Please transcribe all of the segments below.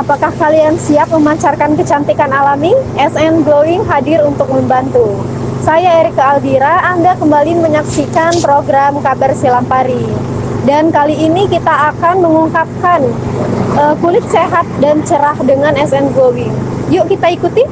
Apakah kalian siap memancarkan kecantikan alami? SN Glowing hadir untuk membantu. Saya Erika Aldira, Anda kembali menyaksikan program Kabar Silampari. Dan kali ini kita akan mengungkapkan kulit sehat dan cerah dengan SN Glowing. Yuk kita ikuti.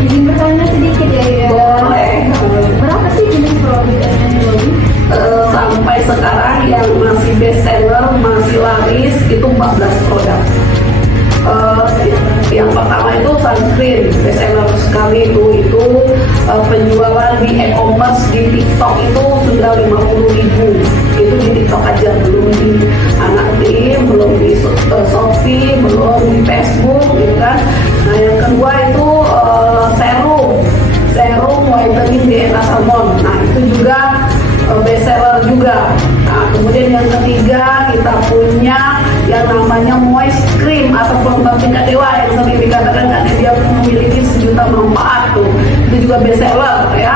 Izin bertanya sedikit ya. Boleh. Berapa sih jenis produk SN Glowing? Sampai sekarang yang masih best seller, masih laris itu 14 produk. Yang pertama itu sunscreen, best seller sekali itu penjualan di e-commerce di TikTok itu sudah 50.000. Itu di TikTok aja, belum di Anatim, belum di Shopee, belum di Facebook, gitu kan. Nah yang kedua itu serum whitening DNA Salmon. Nah itu juga best seller juga. Nah kemudian yang ketiga kita punya yang namanya moist cream atau pelembab tingkat dewa yang sering dikatakan karena dia memiliki sejuta manfaat tuh. Itu juga best seller ya.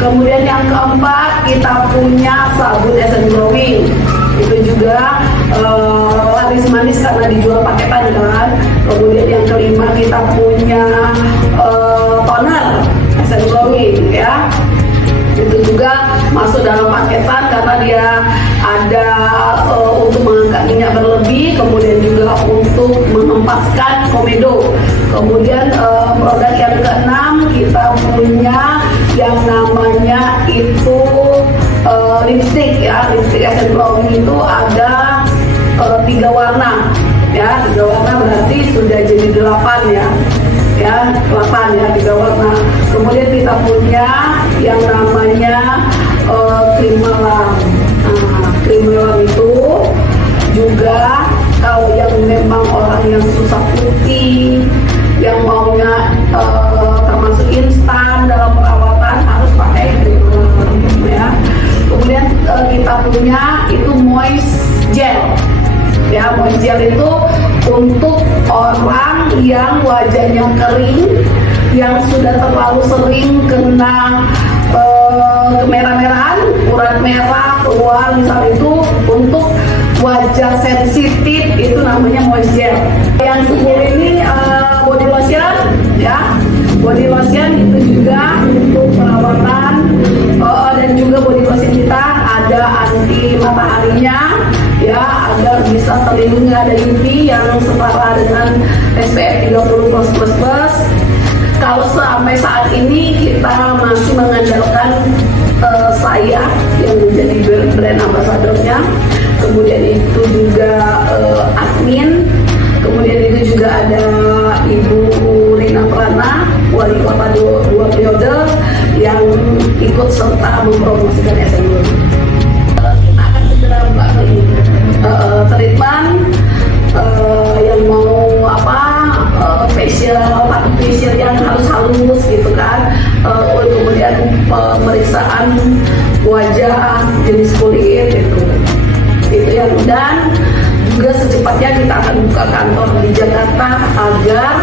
Kemudian yang keempat kita punya sabun SN Glowing. Itu juga laris manis karena dijual paketan kan. Kemudian yang kelima kita punya toner SN Glowing ya. Itu juga masuk dalam paketan karena dia ada untuk mengangkat minyak berlebih, kemudian juga untuk mengempaskan komedo. Kemudian produk yang keenam kita punya yang namanya itu lipstick ya. Lipstick SN Glowing itu ada 3 warna ya. 3 warna berarti sudah jadi 8 ya. Ya 8 ya, 3 warna. Kemudian kita punya yang namanya krim malam. Nah, krim malam itu juga kalau yang memang orang yang susah putih, yang maunya termasuk instan dalam perawatan harus pakai krim malam ya. Kemudian kita punya itu moist gel. Ya, moist gel itu untuk orang yang wajahnya kering, yang sudah terlalu sering kena kemerah-merahan, urat merah, keluar misalnya, itu untuk wajah sensitif itu namanya moist gel. Yang sepuluh ini body lotion ya. Body lotion itu juga untuk perawatan dan juga body lotion kita ada anti mataharinya ya, agar bisa terlindungi, ada UV yang setara dengan SPF 30+++. Kalau sampai saat ini kita masih mengandalkan saya yang menjadi brand ambassadornya, kemudian itu juga admin, kemudian itu juga ada Ibu Rina Prana, wali kota 2 periode yang ikut serta mempromosikan SN Glowing. Kita akan segera buka ini treatment yang mau facial yang halus gitu kan, kemudian pemeriksaan wajah, jenis kulit itu yang, dan juga secepatnya kita akan buka kantor di Jakarta agar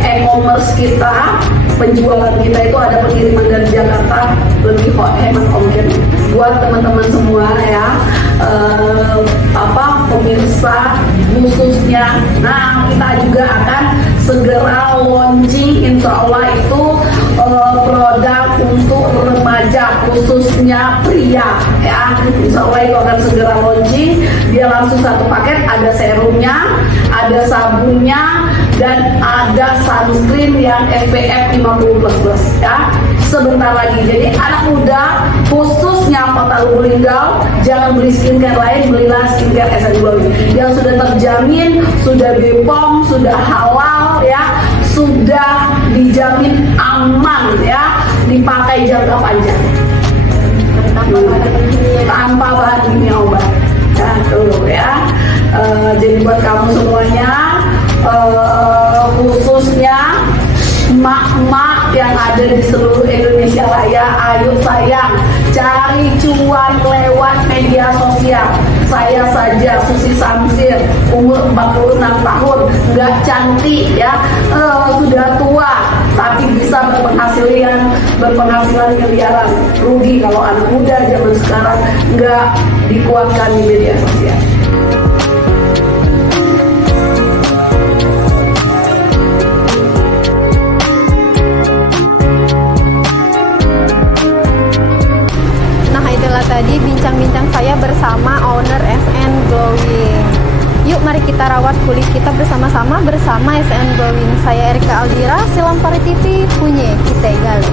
e-commerce kita, penjualan kita itu ada pengiriman dari Jakarta lebih hemat ongkir buat teman-teman semua ya, pemirsa khususnya. Nah kita juga akan segera launching insya Allah itu produk untuk remaja khususnya pria ya. Insya Allah itu akan segera launching. Dia langsung satu paket, ada serumnya, ada sabunnya, dan ada sunscreen yang SPF 50++ ya. Sebentar lagi. Jadi anak muda khususnya Kota Lubuk Linggau jangan beli skincare lain, belilah skincare SN Glowing yang sudah terjamin, sudah BPOM, sudah halal ya, sudah dijamin aman ya, dipakai jangka panjang tanpa bahan kimia obat. Dan buat kamu semuanya, khususnya emak-emak yang ada di seluruh Indonesia Raya, ayo sayang, cari cuan lewat media sosial. Saya saja, Susi Samsir, umur 46 tahun, nggak cantik ya, sudah tua, tapi bisa berpenghasilan miliaran. Rugi kalau anak muda zaman sekarang nggak dikuatkan di media sosial. Tadi bincang-bincang saya bersama owner SN Glowing. Yuk mari kita rawat kulit kita bersama-sama bersama SN Glowing. Saya Erika Aldira, Silampari TV, punya kita gali.